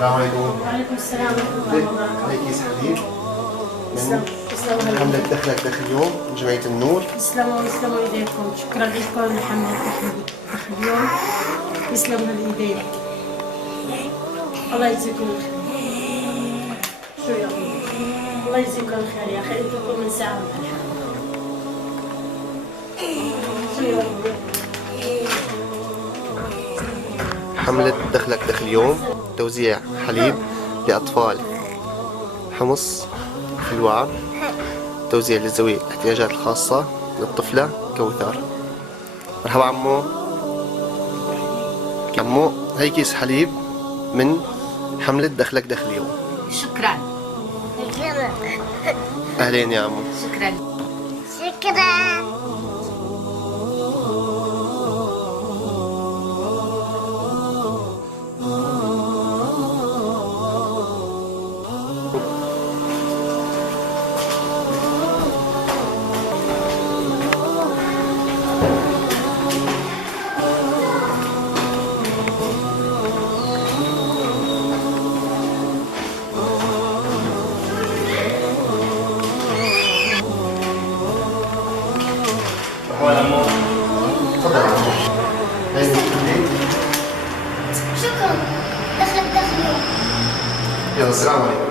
السلام عليكم. وعليكم السلام ورحمة الله وبركاته. هاي كيس حليب تسلم من حملة دخلك دخل اليوم من جمعية النور. يسلموا ايديكم، شكرا لكم لحملة دخل اليوم. يسلموا الايدين، الله يجزيكم الخير. شو يا الله يجزيكم الخير يا اخي، انتم من ساعة الحال. شو يا حملة دخلك دخل اليوم توزيع حليب لأطفال حمص في الوعر، توزيع لذوي الاحتياجات الخاصة للطفلة كوثر. مرحبا عمو. عمو هاي كيس حليب من حملة دخلك دخل اليوم. شكرا. أهلين يا عمو. شكرا. شكرا. تفضل يا عمو. هاي الحليب. شكرا. دخلك دخل. يلا السلام عليكم.